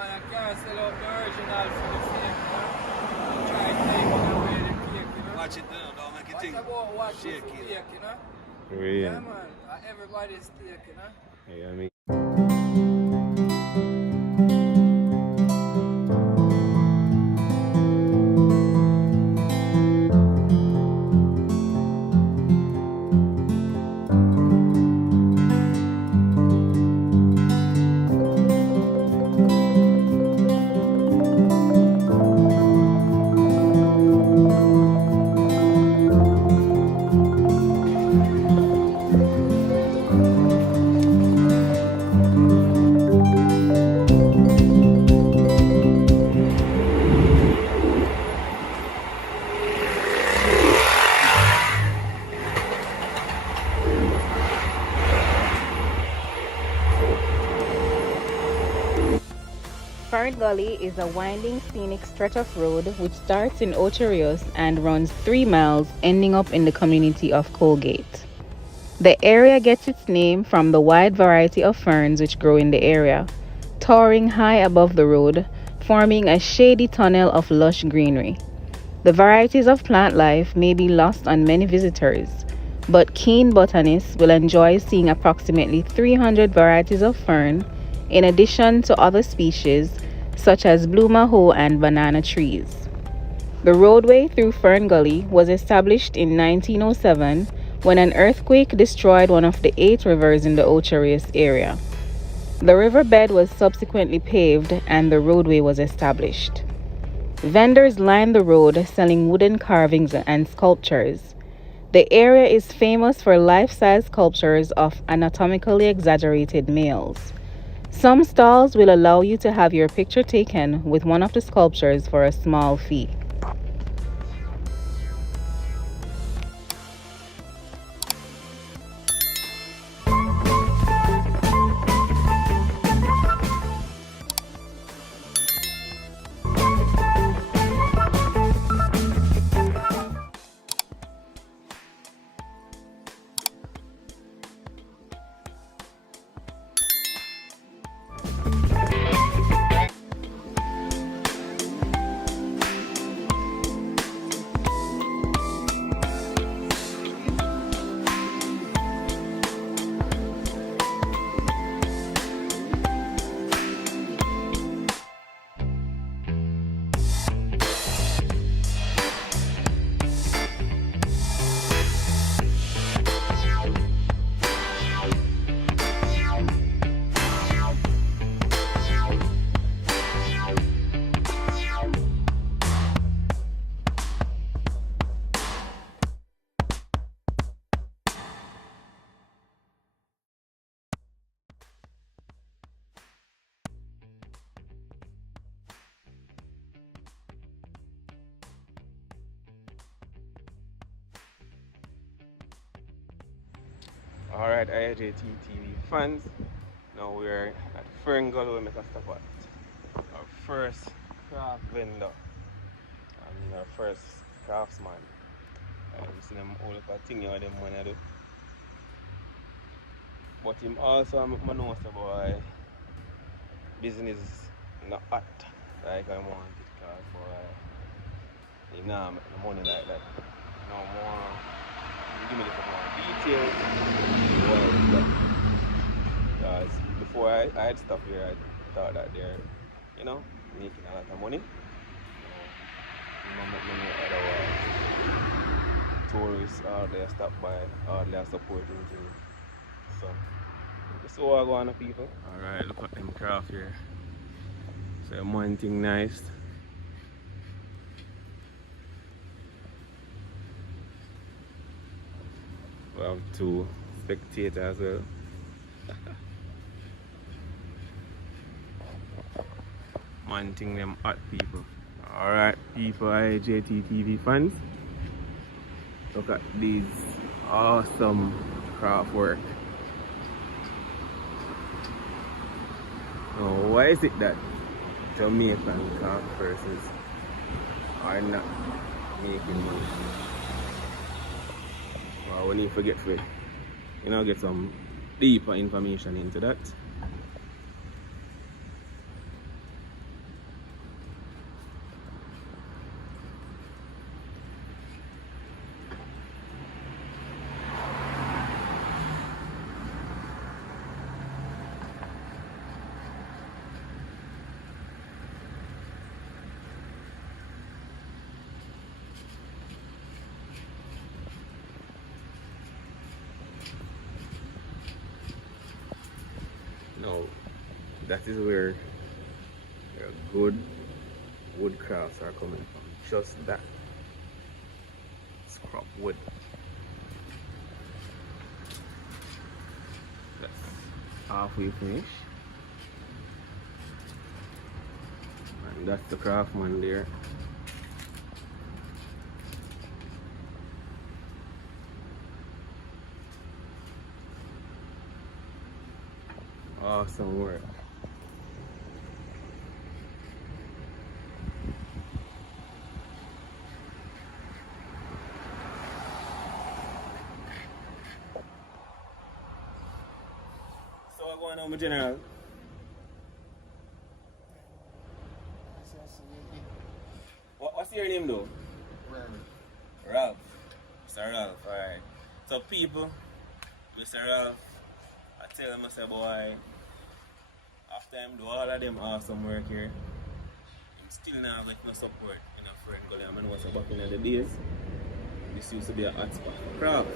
man, I can't sell out the original for the fake, you know. Try taking away the fake, you know. Watch it now, don't make it What think. about watch Shake it for it. fake, you know? Really? Yeah, man. Everybody's fake, you know. Yeah, I mean. Fern Gully is a winding scenic stretch of road which starts in Ocho Rios and runs 3 miles, ending up in the community of Colgate. The area gets its name from the wide variety of ferns which grow in the area, towering high above the road, forming a shady tunnel of lush greenery. The varieties of plant life may be lost on many visitors, but keen botanists will enjoy seeing approximately 300 varieties of fern, in addition to other species such as blue maho and banana trees. The roadway through Fern Gully was established in 1907 when an earthquake destroyed one of the 8 rivers in the Ocho Rios area. The riverbed was subsequently paved and the roadway was established. Vendors line the road selling wooden carvings and sculptures. The area is famous for life-size sculptures of anatomically exaggerated males. Some stalls will allow you to have your picture taken with one of the sculptures for a small fee. Alright, IJT TV fans. Now we're at Fern Gully. We make a stop at our first craft vendor and our first craftsman. You see them all the thing you them wanna do. But him also make me know say boy business not hot like I want it, cause boy he nah make no money like that. No more give me some more details. Because before I had stuff here, I thought that they're, you know, making a lot of money. You know, make money otherwise. Tourists out there stop by, out there supporting things. So, this is all I go on, people. Alright, look at them craft here. So, one thing nice. We have 2 spectators as well. Man thing them hot people. Alright people, IJT TV fans. Look at these awesome craft work. Now why is it that Jamaican craft persons are not making money? Well, we need to forget for it. You know, get some deeper information into that. that is where good wood crafts are coming from. Just that. Scrap wood. That's halfway finished. And that's the craftsman there. Awesome work. So what's going on, my general? What's your name though? Ralph. Mr. Ralph, alright. So people, Mr. Ralph, I tell him, I say, boy, after him do all of them awesome work here, I'm still not getting no support in a Fern Gully. I know what's back in the days. This used to be a hot spot for craft.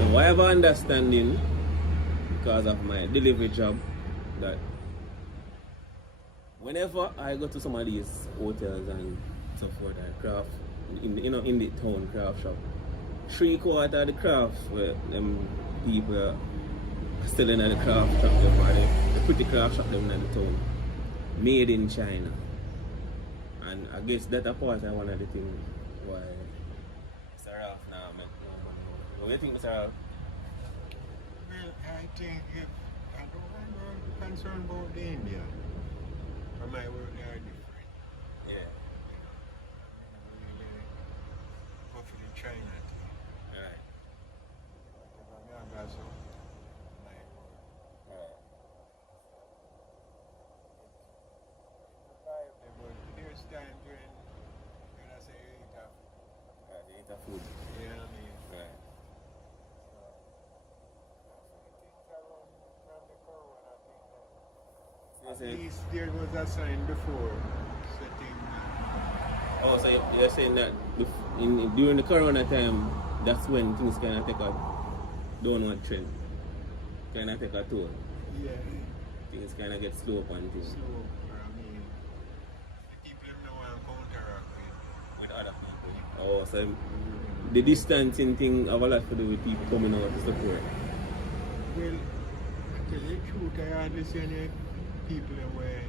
Now I have an understanding, because of my delivery job, that whenever I go to some of these hotels and so forth, I craft in the town craft shop. 3/4 of the crafts where them people are selling at the craft shop them, or the pretty craft shop them in the town, made in China. And I guess that's a part of one of the things why Mr. Ralph now make no money. What do you think, Mr. Ralph? Well, I think if I don't want to concern about the India. From my work, they are different. Yeah. Really go for the China thing. Right. If I'm not so, my work. Right. But there's times when I say eat up. Right, they eat the food. You know what I mean? Right. At least there was a sign before setting. Oh, so you're saying that during the corona time, that's when things kind of take a downward trend, kind of take a toll. Yeah. Things kind of get slow up and things. Slow. I mean, the people them know and counteract With other people. Oh, so the distancing thing have a lot to do with people coming out to support. Well, to tell you the truth, I hardly see any people where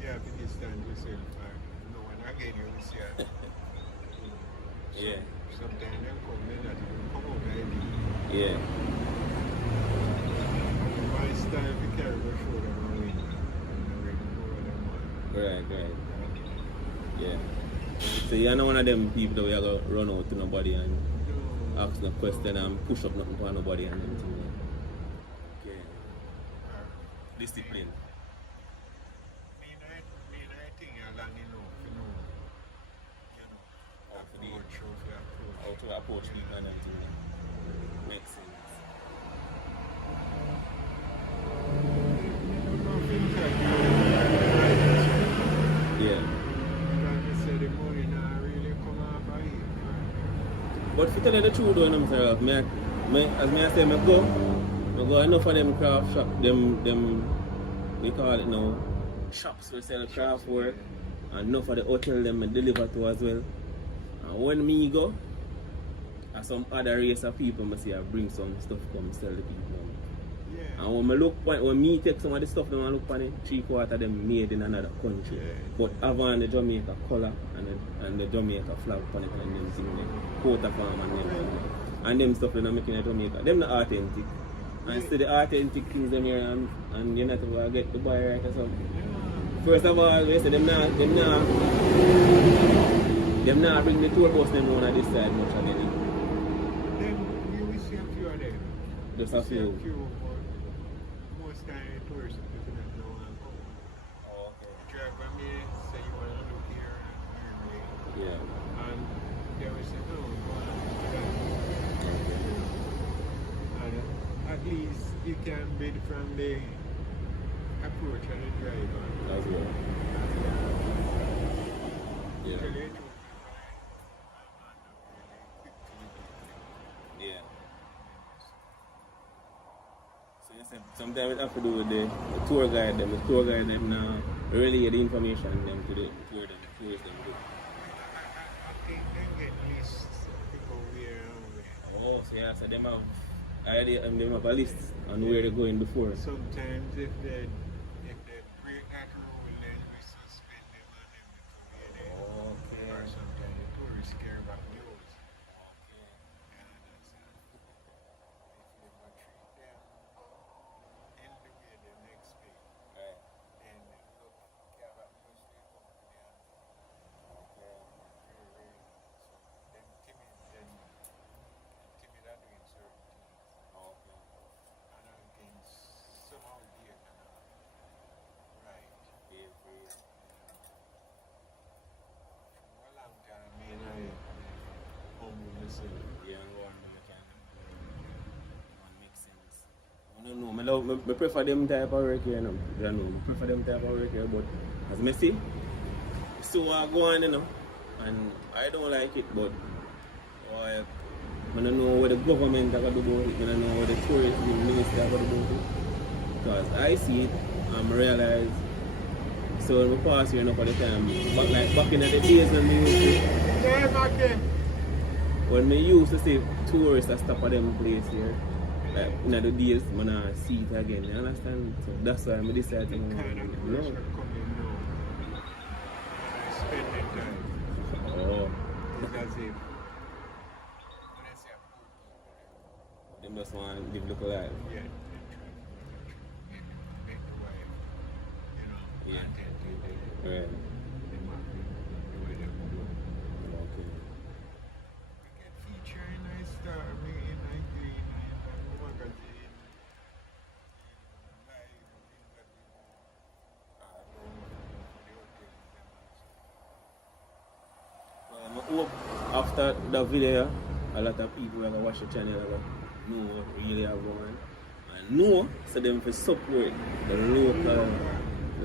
you have to distance yourself. No one again you will see it. Yeah. Sometimes they come, they not even come out ID. Yeah. My style to carry the show them away. Right. Yeah. So you're not one of them people that we are going to run out to nobody and ask no question and push up nothing for nobody and everything. Okay. Discipline. I think you're long enough, How to approach people and everything. Makes sense. Yeah. But to tell you the truth though, Mr. Ralph, as I say, I go enough of them craft shop, them we call it now, shops we sell craft work, and enough of the hotel them I deliver to as well. And when me go, and some other race of people I see I bring some stuff come sell the people. Yeah. And when me take some of the stuff them and look on it, 3/4 of them made in another country. Yeah. But have on the Jamaica colour and the Jamaica flag on it and them thing there. Coat of farm and them. And them stuff they're making in Jamaica. Them not authentic. And still the authentic things them here and you're not going to get the buy right or something. First of all, we say them not bring the tour bus them on this side much again. Then you will see a few of them. Just a few. But most kind of tourists people don't know how to go. Oh, okay. Drive by me, say you want to look here and here. Yeah. And they will say, no, go on. And at least you can bid from the approach and the driver. As well. Yeah. Tell you the truth, Yeah. So you Sometimes it have to do with the tour guide them. The tour guide them now relay the information them to the tourist them do. I think they get lists to go where and where. Oh, so yeah, so them have idea and them have a list on where they're going before. Sometimes if they break that rule, then we suspend them and them to come here. Okay. Or sometimes the tourists care about news. Okay. You understand? If you go treat them in the way they expect, Right. then look, care about news they come to them. Okay. Very, so them timid are doing certain things. Okay. And I can somehow get right. Yeah, free. For a long time, me and I humble myself. Yeah, and one them can one make sense. I don't know. I prefer them type of work here, you know. I know. I prefer them type of work here, but as I see, it's still go on, you know. And I don't like it, but I don't know what the government are going to do about it. I don't know what the tourism minister are going to do about it. Because I see it and I realize, so when we pass here enough of the time, back in the days when we used to, Yeah, back then. when we used to see tourists that stop at them place here, like in the days, when I see it again, you understand? So that's why I decided to Kind of pressure coming now. Spending time. Oh, It's as if, when I say poor people, them just want to live local life. yeah, they try to make the wife, you know, Yeah. contented. Right. They might be the way they do. Okay. We get featured in a star, in a green, in a magazine, in live interview. Well, I hope after the video, a lot of people are going to watch the channel and know what really are going on. And know so them to support the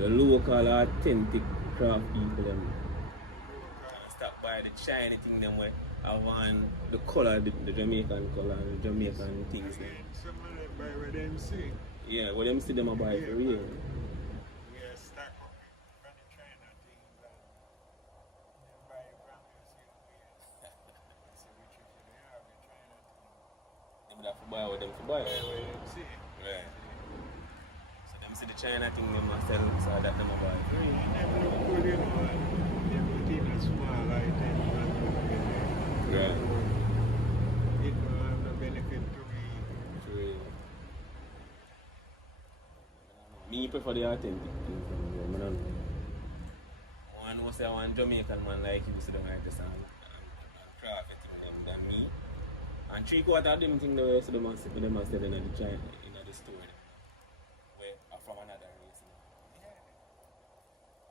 local authentic craft people them. And stop by the China thing them where I want the color, the Jamaican color, the Jamaican things. Again, some of them buy what them say. Yeah, what them see them a buy for real. We are stuck up from the China things and they buy from the same way. So which if you don't have the China thing, Them have to buy what them to buy. buy what them say. Right. So them see the China thing them a sell, so that them a buy for real. And them look good, you know, and them put in a small item and look good. Right. It will have no benefit to me. For real. Me prefer the authentic things from them. I don't know. One was say one Jamaican man like you see them like this and craft it in them than me. And 3/4 of them think the way so them are selling in the China, in the store. Where are from another race. You know.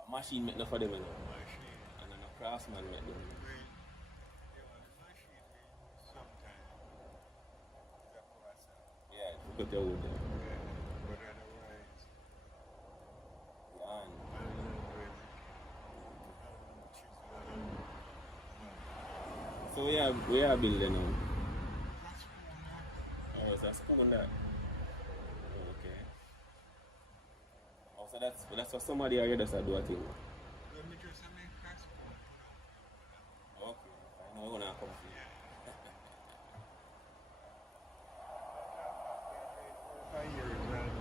A machine make no for them, you know. Machine. And then a craftsman make them. Well, yeah, well, the machine we use sometimes is a course. Yeah, you put your wood there. Yeah, but otherwise, Yeah, and so we are building now. Oh, it's a spoon that. Oh, okay. Oh, so that's for somebody here that's a do a thing. let me just make that spoon. Okay. I know we're gonna come for you. For years and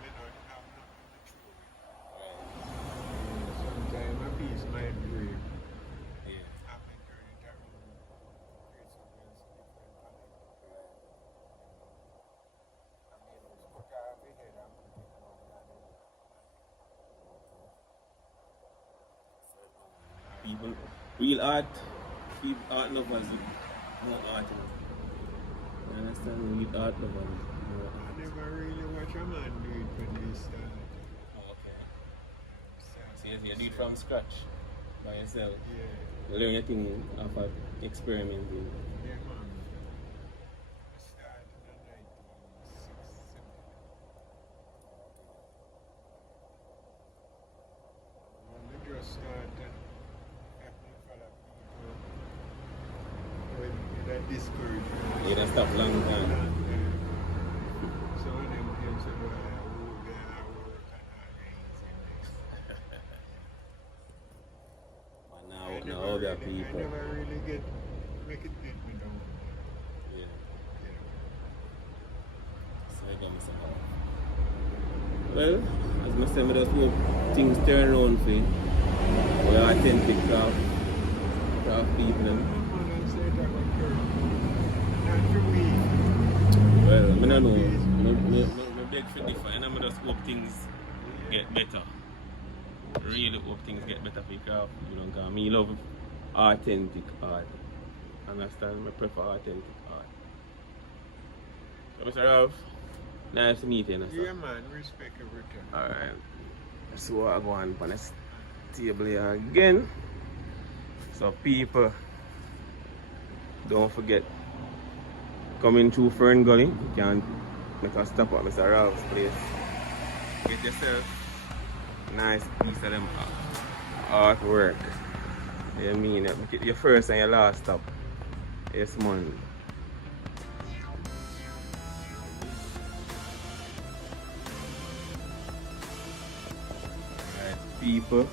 we don't have nothing to throw it. Right. Sometimes a piece might break. Yeah. I may turn it around, create something else different on it. I mean, just cut off the head and put it on the People, real art lovers with more art. You understand? Real art lovers with more I art. never really watch a man do it when they start. Oh, okay. So Start you do it from scratch by yourself. Yeah, You learn your thing after experimenting. yeah, man. I started in 1967. When we just started, happening for the people when that discouragement. You don't stop long time. So when them came to Oh, the I people. never really make it get me down. Yeah. You know. So I got me some Well, as I said, I just hope things turn around for you. We are authentic craft people. And, well, I don't know. I beg for different, and I just hope things get better. Really hope things get better for your craft. You know, because I love authentic art. Understand? I prefer authentic art. So, Mr. Ralph, nice to meet you. Yeah, man, respect everything. Alright. So I go on this table here again. So people, don't forget, coming through Fern Gully, you can make a stop at Mr. Ralph's place. Get yourself a nice piece of them artwork. You mean it? Make it your first and your last stop. Yes, man. Alright, people. Yeah,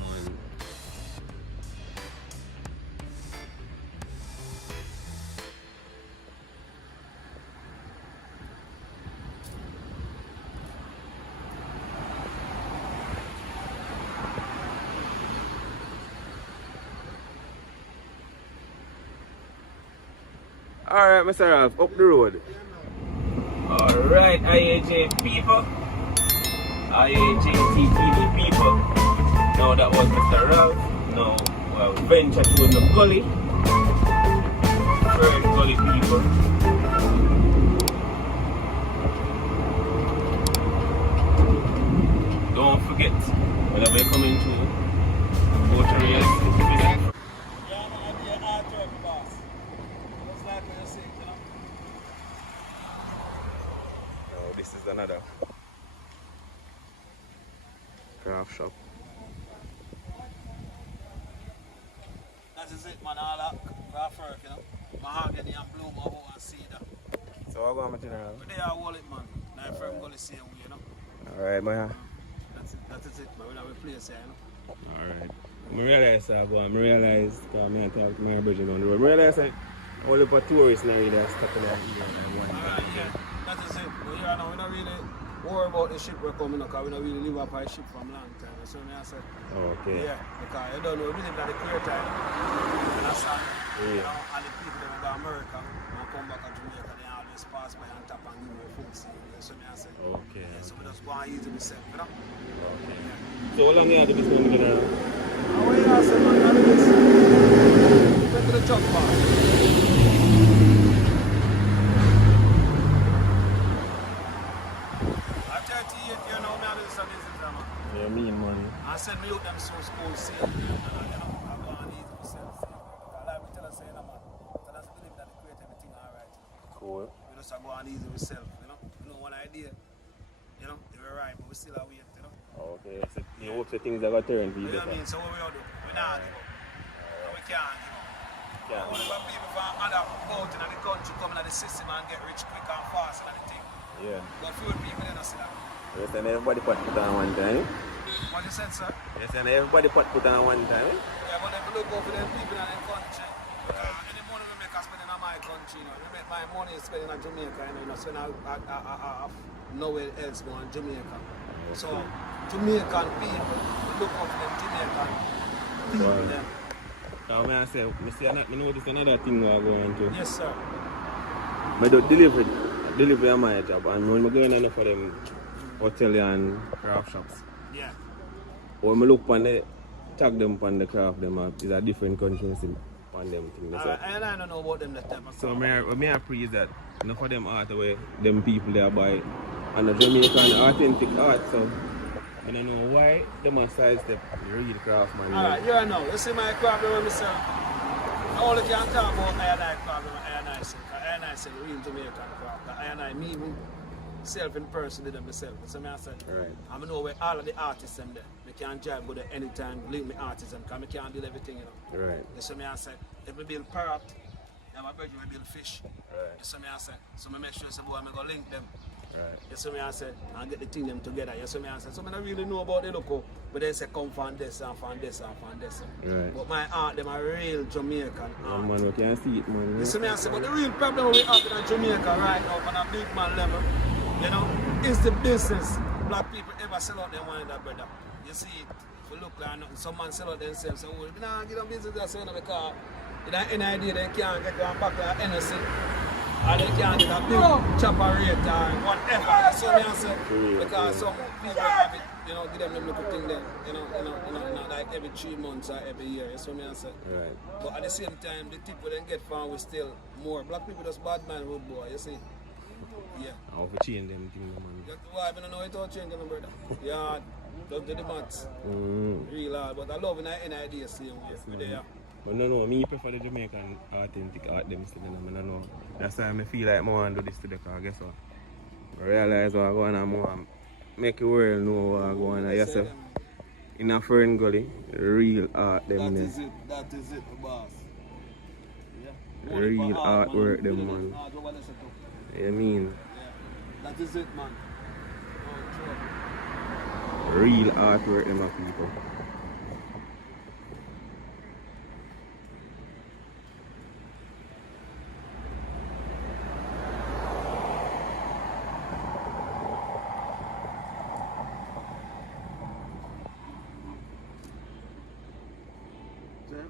man. Alright, Mr. Ralph, up the road. Alright, IAJ people. IAJT TV people. Now that was Mr. Ralph. Now we'll venture to the gully. Fern Gully people. Don't forget, whenever you're coming to go to real estate. This is another craft shop. That is it, man. All that craft work, you know. Mahogany and blue marble and cedar. So what going on, General? But they are wallet, man. Now Fern Gully same way, you know. Alright, man. That is it, man. We have a place here, you know. Alright. I realize I realize because I talk to my bridge on the road. I realize that only for tourists now really are stuck in that here and one. Alright, yeah. That is it. But yeah, no, we don't really worry about the ship we're coming, because we don't really live up our ship from long time. That's what I said. Okay. Yeah, because you don't know, we live at the clear time. And that's all. Yeah. You know, and the people that go to America and come back to Jamaica, they always pass by and tap and give me food. That's what I said. Okay. Yeah, so we just go and easy myself, you know? Okay. Yeah. So how long you had this one, General? And what you have said, man, that is went to the truck park. Yeah, mean money. I said me out them so school safe, you know, I go on easy myself safe. Because like we tell us saying, man, tell us believe that they create everything alright. Cool. We just go on easy myself, you know. You know one idea, you know, they were right, but we still are wait, you know. Okay, so you hope the things are going to turn for you. You know what I mean? So what we all do? We not give up. And we can't give up. Yeah. Only when people from other out in the country come in the system and get rich quick and fast and everything. Yeah. But few people they don't see that. Yes, and everybody put on one time. What you said, sir? Yes, and everybody put on one time. Yeah, but if you look over them people in the country, any money we make, I spend in my country, you know. We make my money spending in Jamaica, you know, spend nowhere else more in Jamaica. So, Jamaican people, we look up to them Jamaican people. Wow. Them. So I say, I notice another thing we're going to. Yes, sir. I do delivery on my job, and when I go in for them hotel and craft shops, Yeah. when I look on the tag them on the craft, them is a different country on them things. And I don't know about them that type of So craft. I appreciate that enough of them art away, them people there buy and the Jamaican authentic art, so I don't know why them on sidestep the real craft man. Alright, you know, you see my problem with myself. I only can talk about I problem with I sell. I sell real Jamaican craft. I me self in person did them myself. So I said, Right. I know where all of the artists them there. I can drive go there anytime, link me artists because I can't deal everything, you know. Right. So I said, if we build parrot, yeah, my brother will build fish. Right. So I said, so I make sure some boy I go link them. Right. You see me I say, and get the thing them together. You see me I say, so I don't really know about the local, but they say come from this and from this and from this. Right. But my art, them are real Jamaican art. Man, we can see it, man. You see me I say, but the real problem we have in Jamaica right now on a big man level, you know, is the business. Black people ever sell out their wine, that brother. You see it, we look like nothing. Some man sell out themselves, so we don't give them business that sell because they have any idea they can't get one back like anything. Or they can't get a big chopper rate or whatever. So me I say, because some people have it, you know, give them them little thing there, you know, like every 3 months or every year. You see me I say. Right. But at the same time, the tip we then get from we still more. Black people just bad man road boy, you see. Yeah. I want to change them things, man. That's why I don't know it all change them, brother. Yeah, just do the maths. Real hard, but I love any idea same way. We there. But no, me prefer the Jamaican authentic art them still, I don't know. That's why I feel like I want to do this today, because guess what? I realize what I go on and more make the world know what I go on and yourself. In a Fern Gully, real art them. That is it, the boss. Yeah. Real artwork them, man. You mean? Yeah. That is it, man. Oh, real artwork them, people.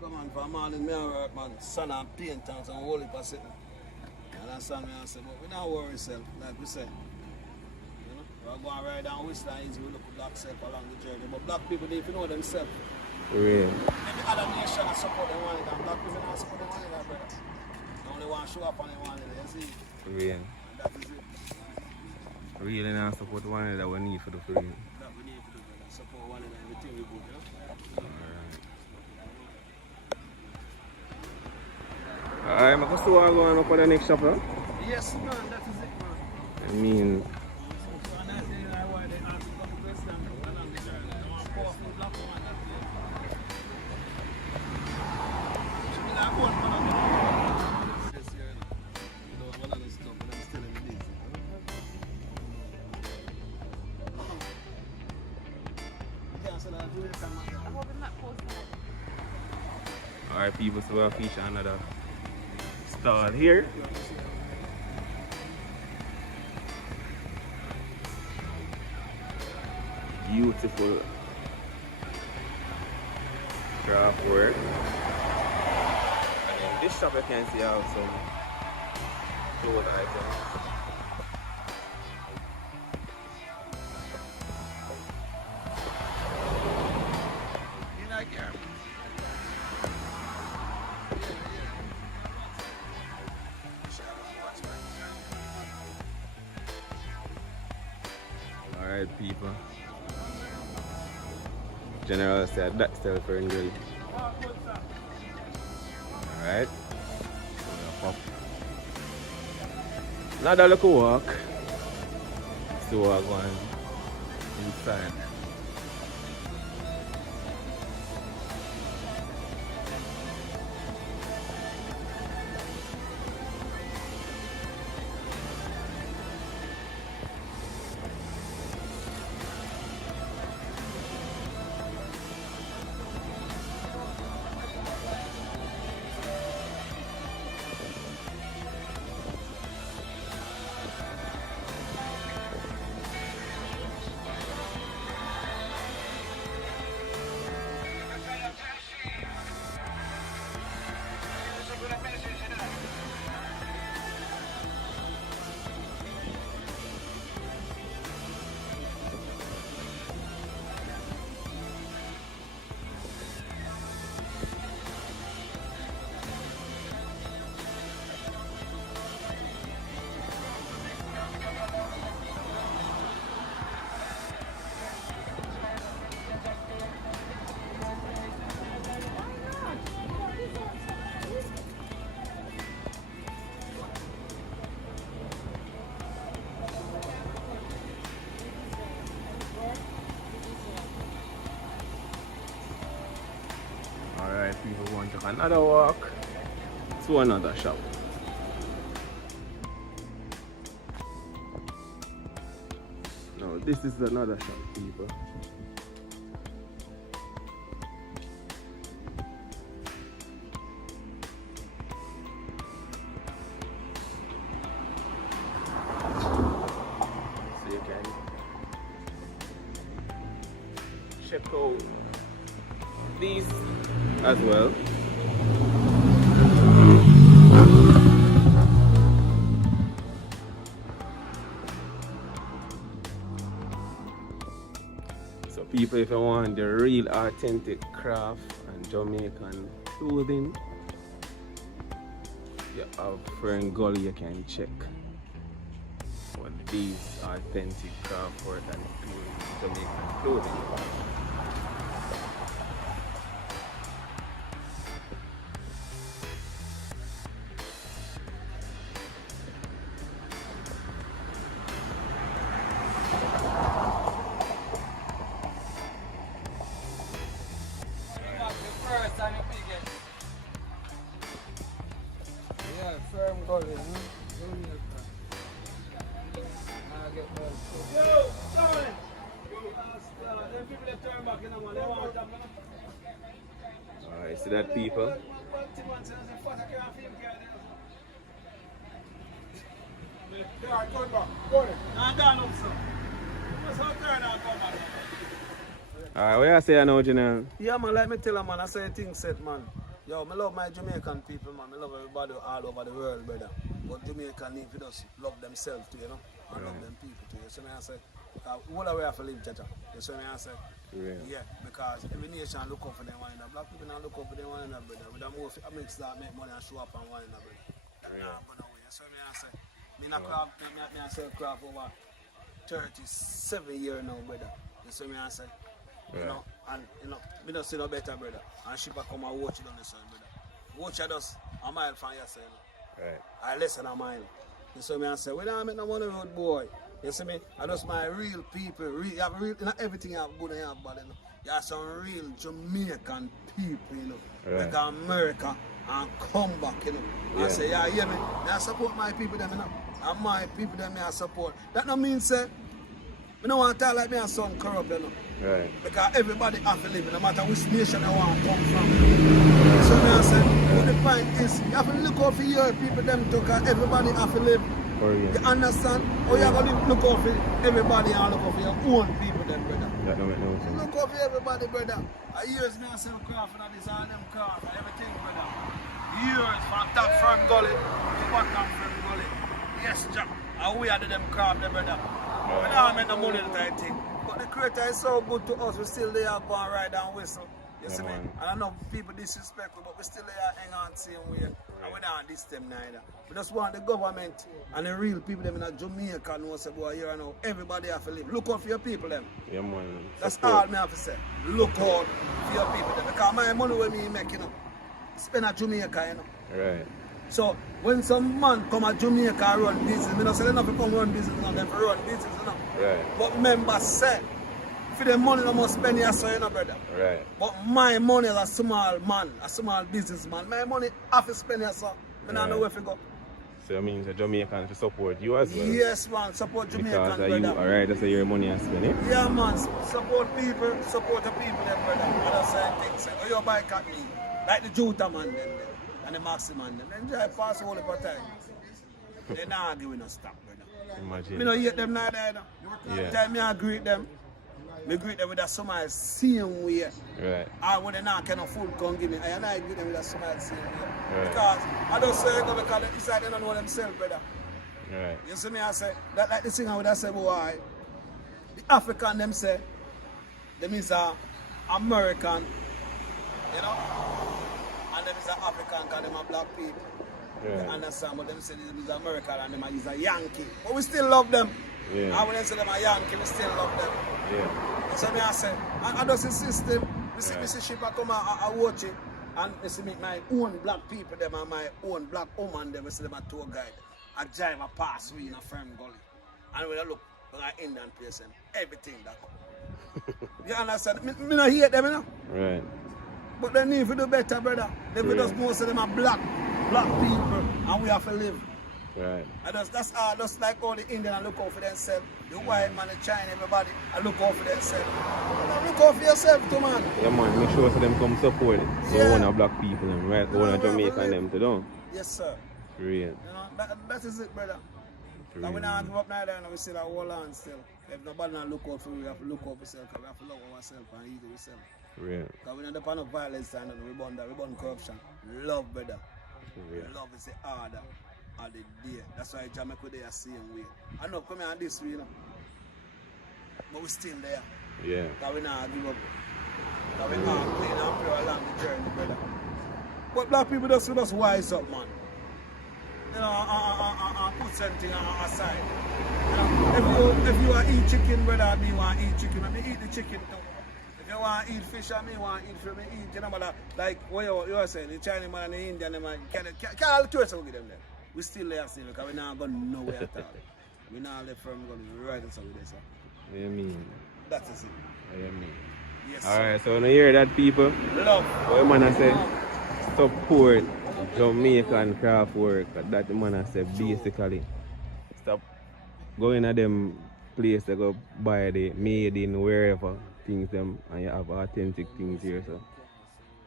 Man, for man in me work, man, sun and paint and some whole heap of sitting. And that's what I say, but we don't worry ourselves, like we say. You know, we're going right down Whistler Easy, we look at black self along the journey. But black people, they know themselves. Real. Every other nation I support them one and black people don't support them one another, brother. They only want to show up on them one another, you see? Real. And that is it. Really not support one another we need for the free. That we need to do, brother. Support one another, everything we do, you know? Alright, I'm going to go on up for the next shop, huh? Yes, man, that is it, man. I mean, alright people, so we'll feature another stall here. Beautiful craft work. And in this shop you can see also some clothes items. Alright people. General said that's still Fern Gully. Alright. Another little walk. So we're going inside. Alright, people want to take another walk to another shop. Now this is another shop, people. So you can check out these as well. So people, if you want the real authentic craft and Jamaican clothing, you have Fern Gully, you can check for these authentic craft work and Jamaican clothing. Yeah, Fern Gully, Yo, Tony! Them people that turn back, you know, man, they want them, Alright, see that, people? Alright, what you say now, Janelle? Yeah, man, like me tell you, man, I say things set, man. Yo, I love my Jamaican people, man. I love everybody all over the world, brother. But Jamaican need to just love themselves too, you know? And love them people too. You see me, I say, all the way have to live, Chacha. You see me, I say? Yeah, because every nation look out for them one another. Black people now look out for them one another, brother. With the more mix that make money and show up on one another, brother. That not gonna away. You see me, I say? Me not craft, me I sell craft over 37 years now, brother. You see me, I say? You know, and you know, me don't see no better, brother. And she come and watch it on the sun, brother. Watch it us a mile from yourself. Right. I less than a mile. You see me, I say, we don't make no money road, boy. You see me? I just my real people, you have real, not everything you have good and you have bad, you know. You have some real Jamaican people, you know. Like America and come back, you know. I say, yeah, hear me? I support my people, them, you know. And my people, them, I support. That no mean, say, I don't want to talk like me and son corrupt, you know. Right. Because everybody have to live, no matter which nation they want to come from. So I say, but the point is, you have to look out for your people, them too, because everybody have to live. You understand? Or you have to look out for everybody and look out for your own people, them, brother. That don't make no sense. Look out for everybody, brother. I years me I sell craft and this and them craft and everything, brother. Years from top Fern Gully to bottom Fern Gully. Yes, Jack. And we are them craft, them, brother. We don't make no money that I think. But the creator is so good to us, we still there go and ride and whistle. You see me? And I know people disrespectful, but we still there hang on the same way. And we don't this them neither. We just want the government and the real people them in Jamaica know say, boy, here and now, everybody have to live. Look out for your people them. Yeah, man. That's all me have to say. Look out for your people them. Because my money when me make, you know, spend at Jamaica, you know. Right. So when some man come at Jamaica and run business, I don't say they not come run business, no, they run business, you know. Right. But remember, say, for the money I must spend here, so you know, brother. Right. But my money as a small man, a small businessman, my money have to spend here, so I don't know where to go. So it means the Jamaican to support you as well? Yes, man, support Jamaican, because brother. you, alright, that's your money and spend it? Yeah, man, support people, support the people, them, brother. And that's the thing, say, oh, you buy cat me, like the Juta man, them, and the Maxi man, them. They enjoy pass the whole of the time. They not giving us stop, brother. Imagine. Me no hate them neither, either. Time me I greet them. Me greet them with a smile same way. Right. And when they not kind of food come give me, I greet them with a smile same way. Right. Because I don't say it because inside they don't know themselves, brother. Right. You see me, I say, that like the singer would have said, boy, the African them say, them is a American, you know? And them is a African because them are black people. Yeah. You understand? But them say them is American and them is a Yankee. But we still love them. Yeah. And when they say them are Yankee, we still love them. Yeah. You see me, I say, and I just the system, we see ship I come and watch it. And you see me, my own black people, them and my own black woman, them, we see them a tour guide. I drive a pass we in a Fern Gully. And when I look like Indian place and everything that come. You understand? Me not hate them, you know? Right. But they need to do better, brother. They just most of them are black people, and we have to live. Right. And that's all, just like all the Indian I look out for themselves. The white man, the China, everybody, I look out for themselves. Look out for yourself too, man. Yeah, man, make sure for them come support it. So Yeah. one of black people, them, right? No, One of we have to Jamaican, live. them, to do. Yes, sir. Real. You know, that is it, brother. Real. And we not give up neither, and we still hold on still. If nobody not look out for we have to look out for ourselves, we have to love ourselves and eat ourselves. Real. Because we don't depend on violence and we burn corruption. Love, brother. Real. Love is the order of the day. That's why Jamaica they are same way. I know come here on this way, you know. But we still there. Yeah. Because we not give up. Because we not clean and pure along the journey, brother. But black people just wise up, man. You know, put something aside. You know, if you want to eat chicken, brother, me want to eat chicken, let me eat the chicken too. If you want to eat fish, I me want to eat fish, me eat, you know, but like what you are saying, the Chinese man and the Indian man, can't all two us with them there. We still there still, because we not going nowhere at all. We not left from going right and so with this. I mean. That is it. I mean. Yes. Alright, so when you hear that, people, Love. what man I say, support Jamaican craft work. That the man I say basically. Stop going to them place to go buy the made in wherever things them and you have authentic things here, so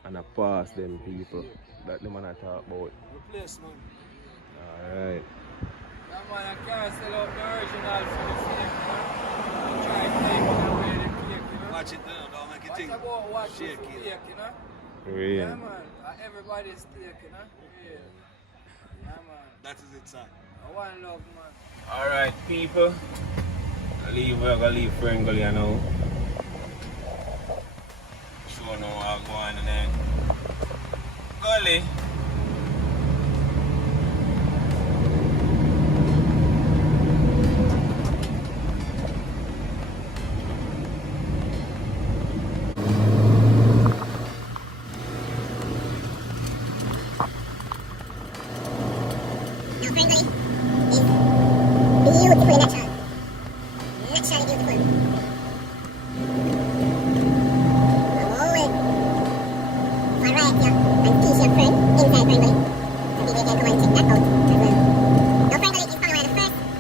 and I pass them people. That the man I talk about. Replace, man. Alright. Yeah, man, I can't sell out the original for the same, you know. Try taking away the cake, you know. Watch it now, don't make it What think. about watching Shake for it. cake, you know? Real. Yeah, man. Everybody's cake, you know? Yeah. Yeah, man. That is it, sir. I want love, man. Alright, people. We're gonna leave Fern Gully now. Sure know how I'm going in there. Gully. Now, Fern Gully is beautiful natural. Naturally beautiful. Oh, variety and species of fern inside Fern Gully. So people can come and check that out as well. Now, Fern Gully is probably one of the first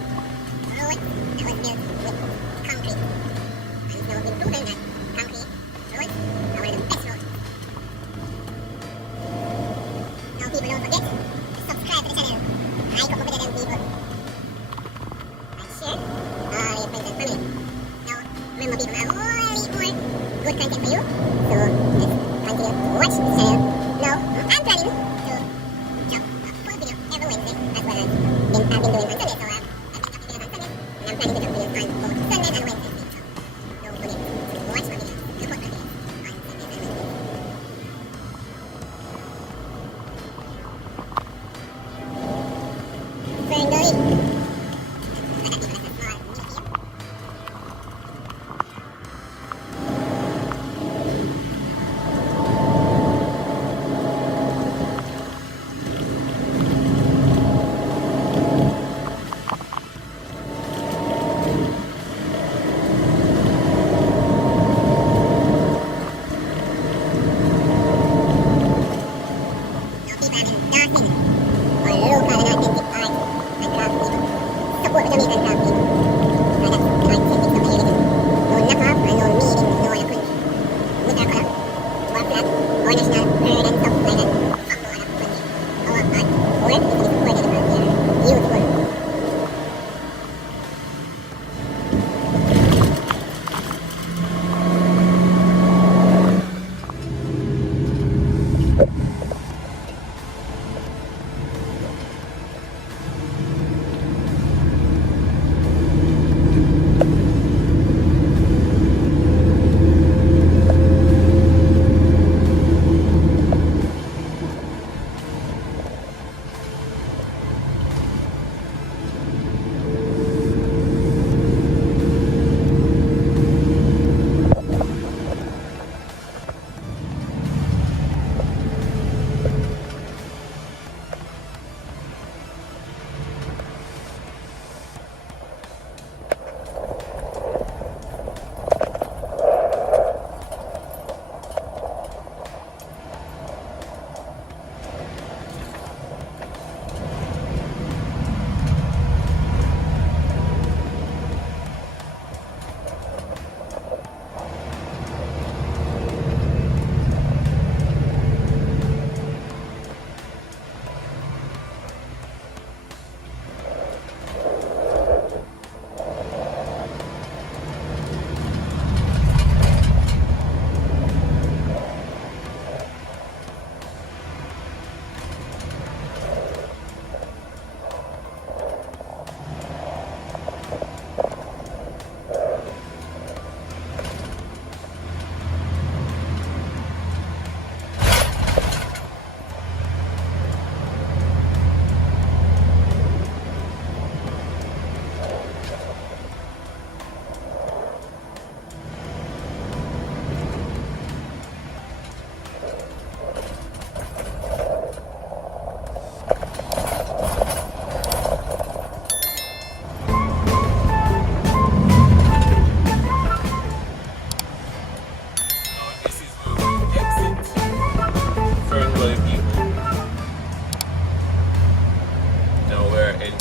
roads that was built with concrete. And it's now been proven that concrete roads are one of the best roads. Now, people don't forget to subscribe to the channel. I come up with them people. And share all your friends and family. Now, remember people, I will leave more good content for you. So, just continue to watch this channel. Now, I'm planning to drop a full video every Wednesday, as well as I've been doing on Sunday. So, I've been dropping videos on Sunday, and I'm planning to drop videos on both Sunday and Wednesday. So, don't forget to watch my videos, support my videos on Sunday and Wednesday. Fern Gully.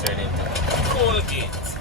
turn into Colgate.